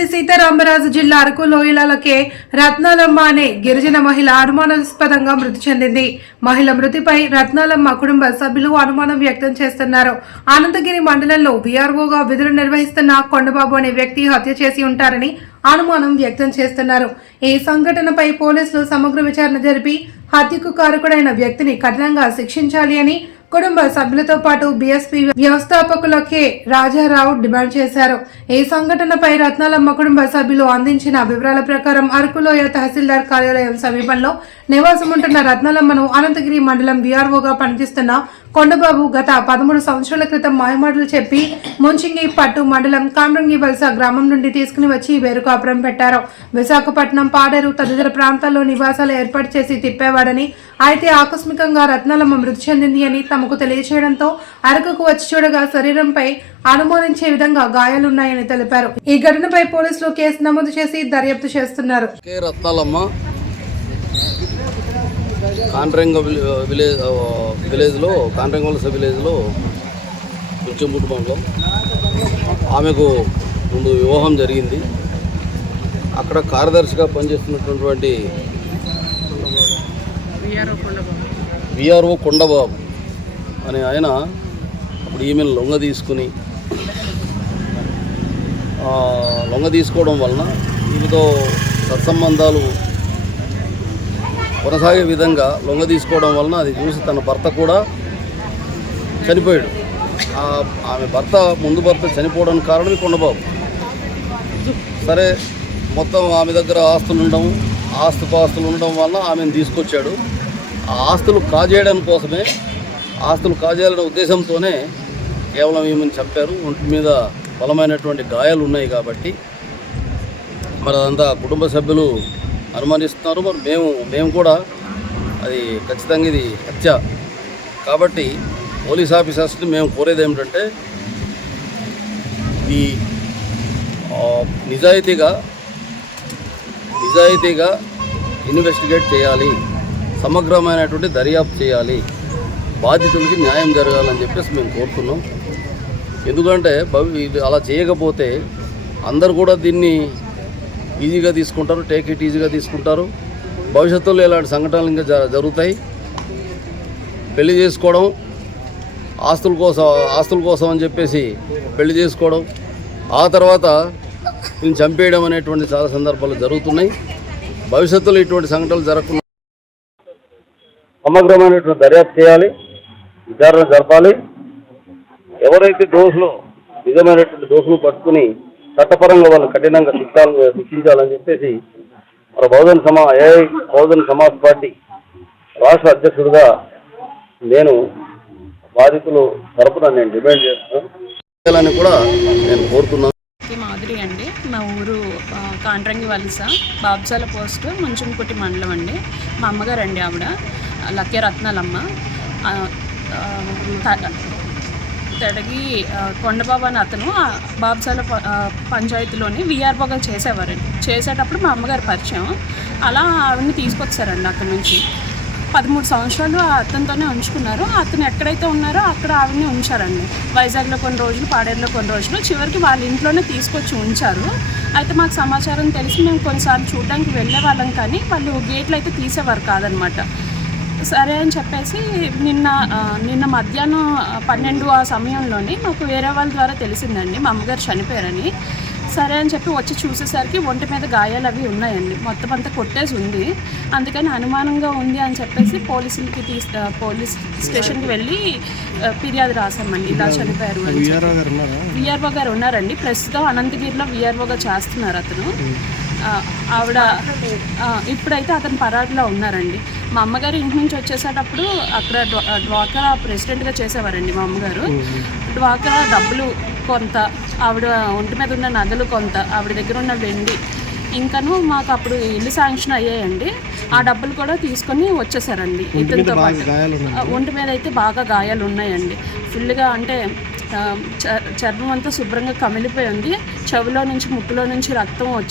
మంత్రి సీతారామరాజు జిల్లా అరకు లోయలకే రత్నాలమ్మ అనే గిరిజన మహిళ అనుమానాస్పదంగా మృతి చెందింది. మహిళ మృతిపై రత్నాలమ్మ కుటుంబ సభ్యులు అనుమానం వ్యక్తం చేస్తున్నారు. అనంతగిరి మండలంలో వీఆర్ఓగా విధులు నిర్వహిస్తున్న కొండబాబు అనే వ్యక్తి హత్య చేసి ఉంటారని అనుమానం వ్యక్తం చేస్తున్నారు. ఈ సంఘటనపై పోలీసులు సమగ్ర విచారణ జరిపి హత్యకు కారకుడైన వ్యక్తిని కఠినంగా శిక్షించాలి అని కుటుంబ సభ్యులతో పాటు బీఎస్పీ వ్యవస్థాపకుల కె రాజారావు డిమాండ్ చేశారు. ఈ సంఘటనపై రత్నాలమ్మ కుటుంబ సభ్యులు అందించిన వివరాల ప్రకారం అరకులోయ తహసీల్దార్ కార్యాలయం సమీపంలో నివాసముంటున్న రత్నాలమ్మను అనంతగిరి మండలం బీఆర్ఓగా పనిచేస్తున్న కొండబాబు గత పదమూడు సంవత్సరాల క్రితం మాయమాటలు చెప్పి ముంచింగి పట్టు మండలం కామ్రంగి వలస గ్రామం నుండి తీసుకుని వచ్చి వేరుకాపురం పెట్టారు. విశాఖపట్నం పాడేరు తదితర ప్రాంతాల్లో నివాసాలు ఏర్పాటు చేసి తిప్పేవాడని అయితే ఆకస్మికంగా రత్నాలమ్మ మృతి చెందింది అని తమకు తెలియచేయడంతో అరకుకు వచ్చి చూడగా శరీరంపై అనుమానించే విధంగా గాయాలున్నాయని తెలిపారు. ఈ ఘటనపై పోలీసులు కేసు నమోదు చేసి దర్యాప్తు చేస్తున్నారు. కాంట్రంగ విలే- విలేజ్ విలేజ్లో కాంట్రంగ వలస విలేజ్లో కొంచెం కుటుంబంలో ఆమెకు ముందు వివాహం జరిగింది. అక్కడ కార్యదర్శిగా పనిచేస్తున్నటువంటి విఆర్ఓ కొండబాబు. అనే ఆయన అప్పుడు ఈమెను లొంగ తీసుకుని లొంగ తీసుకోవడం వలన ఈమెతో సత్సంబంధాలు కొనసాగే విధంగా లొంగ తీసుకోవడం వలన అది చూసి తన భర్త కూడా చనిపోయాడు. ఆమె భర్త ముందు భర్త చనిపోవడానికి కారణం కొండబాబు. సరే మొత్తం ఆమె దగ్గర ఆస్తులు ఉండడం ఆస్తు పాస్తులు ఉండడం వలన ఆమెను తీసుకొచ్చాడు. ఆ ఆస్తులు కాజేయడం కోసమే ఆస్తులు కాజేయాలనే ఉద్దేశంతోనే కేవలం ఈమెను చంపారు. ఒంటి మీద బలమైనటువంటి గాయాలు ఉన్నాయి కాబట్టి మరి అదంతా కుటుంబ సభ్యులు అనుమానిస్తున్నారు. మరి మేము మేము కూడా అది ఖచ్చితంగా ఇది హత్య. కాబట్టి పోలీస్ ఆఫీసర్స్ని మేము కోరేది ఏమిటంటే ఈ నిజాయితీగా నిజాయితీగా ఇన్వెస్టిగేట్ చేయాలి. సమగ్రమైనటువంటి దర్యాప్తు చేయాలి. బాధితులకి న్యాయం జరగాలని చెప్పేసి మేము కోరుతున్నాం. ఎందుకంటే భవి ఇది అలా చేయకపోతే అందరు కూడా దీన్ని ఈజీగా తీసుకుంటారు టేక్ ఇట్ ఈజీగా తీసుకుంటారు. భవిష్యత్తులో ఇలాంటి సంఘటనలు ఇంకా జ- జరుగుతాయి. పెళ్ళి చేసుకోవడం ఆస్తుల కోసం ఆస్తుల కోసం అని చెప్పేసి పెళ్ళి చేసుకోవడం ఆ తర్వాత దీన్ని చంపేయడం అనేటువంటి చాలా సందర్భాలు జరుగుతున్నాయి. భవిష్యత్తులో ఇటువంటి సంఘటనలు జరగకుండా సమగ్రమైనటువంటి దర్యాప్తు చేయాలి విచారణ జరపాలి. ఎవరైతే దోషులు నిజమైనటువంటి దోషులు పట్టుకుని చట్టపరంగా వాళ్ళు కఠినంగా శిక్షాలు శిక్షించాలని చెప్పేసి మన బహుజన సమా ఏఐ బహుజన సమాజ్ పార్టీ రాష్ట్ర అధ్యక్షుడిగా నేను బాధితులు తరపున నేను డిమాండ్ చేస్తున్నాను. కూడా నేను కోరుతున్నాను. మాధురి అండి. మా ఊరు ఆ, కాంట్రంగి వలస బాబ్సాల పోస్ట్ మంచుంకుటి మండలం అండి. మా అమ్మగారు అండి ఆవిడ లక్కే రత్నాలమ్మ తడిగి కొండబాబా కొండబాబు అని అతను బాబ్సాల ప- విఆర్ పంచాయతీలోని చేసేవారండి చేసేటప్పుడు మా అమ్మగారు పరిచయం. అలా ఆవిడని తీసుకొచ్చారండి అక్కడి నుంచి. పదమూడు సంవత్సరాలు ఆ అతనితోనే ఉంచుకున్నారు. అతను ఎక్కడైతే ఉన్నారో అక్కడ ఆవిడని ఉంచారండి. వైజాగ్లో కొన్ని రోజులు పాడేరులో కొన్ని రోజులు చివరికి వాళ్ళ ఇంట్లోనే తీసుకొచ్చి ఉంచారు. అయితే మాకు సమాచారం తెలిసి మేము కొన్నిసార్లు చూడడానికి వెళ్ళే వాళ్ళం కానీ వాళ్ళు గేట్లు అయితే తీసేవారు కాదనమాట. సరే అని చెప్పేసి నిన్న నిన్న మధ్యాహ్నం పన్నెండు ఆ సమయంలోని మాకు వేరే వాళ్ళ ద్వారా తెలిసిందండి మా అమ్మగారు చనిపోయారని. సరే అని చెప్పి వచ్చి చూసేసరికి ఒంటి మీద గాయాలు అవి ఉన్నాయండి మొత్తం అంతా కొట్టేసి ఉంది. అందుకని అనుమానంగా ఉంది అని చెప్పేసి పోలీసులకి తీస్ పోలీస్ స్టేషన్కి వెళ్ళి ఫిర్యాదు రాసామండి ఇలా చనిపోయారు అని విఆర్ఓ గారు ఉన్నారండి ప్రస్తుతం అనంతగిరిలో విఆర్ఓగా చేస్తున్నారు అతను. ఆవిడ ఇప్పుడైతే అతను పరాడులో ఉన్నారండి. మా అమ్మగారు ఇంటి నుంచి వచ్చేసేటప్పుడు అక్కడ డ్వా- డ్వాక్రా ప్రెసిడెంట్గా చేసేవారండి మా అమ్మగారు. డ్వాక్రా డబ్బులు కొంత ఆవిడ ఒంటి మీద ఉన్న నగలు కొంత ఆవిడ దగ్గర ఉన్న వెండి ఇంకను మాకు అప్పుడు ఇల్లు శాంక్షన్ అయ్యాయండి. ఆ డబ్బులు కూడా తీసుకొని వచ్చేసారండి ఇతనితో పాటు. ఒంటి మీద అయితే బాగా గాయాలు ఉన్నాయండి ఫుల్గా అంటే చర్మం అంతా శుభ్రంగా కమిలిపోయి ఉంది. చెవిలో నుంచి ముక్కులో నుంచి రక్తం వచ్చి